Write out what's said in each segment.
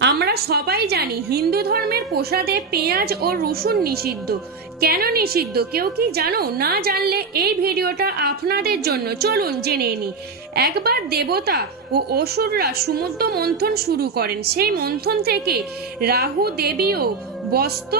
আমরা সবাই জানি হিন্দু ধর্মের প্রসাদে পেঁয়াজ ও রসুন নিষিদ্ধ। কেন নিষিদ্ধ? কেউ কি জানো? না জানলে এই ভিডিওটা আপনাদের জন্য। চলুন জেনে নি। একবার দেবতা ও অসুররা সমুদ্র মন্থন শুরু করেন। সেই মন্থন থেকে রাহু দেবীও বস্ত্র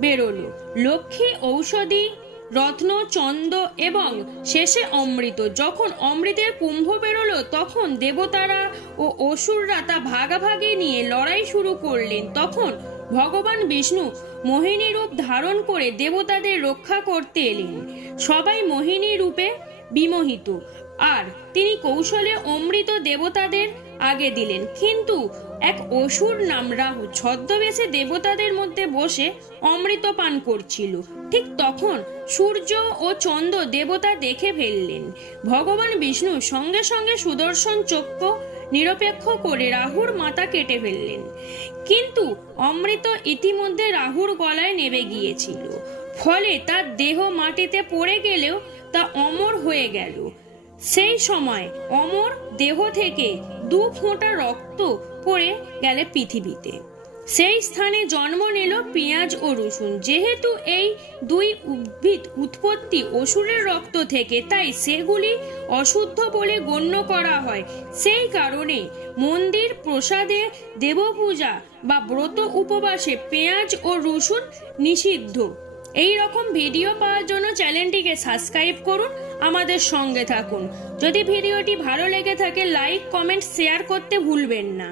বেরোলো। লক্ষ্মী ঔষধি রত্ন, চন্দ এবং শেষে অমৃত। যখন অমৃতের কুম্ভ বেরোলো, তখন দেবতারা ও অসুররা তা ভাগাভাগি নিয়ে লড়াই শুরু করলেন। তখন ভগবান বিষ্ণু মোহিনী রূপ ধারণ করে দেবতাদের রক্ষা করতে এলেন। সবাই মোহিনী রূপে বিমোহিত। আর তিনি কৌশলে অমৃত দেবতাদের আগে দিলেন। কিন্তু এক অসুর নাম রাহু ছদ্মবেশে দেবতাদের মধ্যে বসে অমৃত পান করছিল। ঠিক তখন সূর্য ও চন্দ্র দেবতা দেখে ফেললেন। ভগবান বিষ্ণু সঙ্গে সঙ্গে সুদর্শন চক্র নিরপেক্ষ করে রাহুর মাথা কেটে ফেললেন। কিন্তু অমৃত ইতিমধ্যে রাহুর গলায় নেবে গিয়েছিল। ফলে তার দেহ মাটিতে পড়ে গেলেও তা অমর হয়ে গেল। সেই সময় অমর দেহ থেকে দু ফোঁটা রক্ত পড়ে গেলে পৃথিবীতে। সেই স্থানে জন্ম নিল পেঁয়াজ ও রসুন। যেহেতু এই দুই উদ্ভিদ উৎপত্তি অসুরের রক্ত থেকে, তাই সেগুলি অশুদ্ধ বলে গণ্য করা হয়। সেই কারণে মন্দির প্রসাদে দেবপূজা বা ব্রত উপবাসে পেঁয়াজ ও রসুন নিষিদ্ধ। এই রকম ভিডিও পাওয়ার জন্য চ্যানেলটিকে সাবস্ক্রাইব করুন। আমাদের সঙ্গে থাকুন। যদি ভিডিওটি ভালো লেগে থাকে লাইক কমেন্ট শেয়ার করতে ভুলবেন না।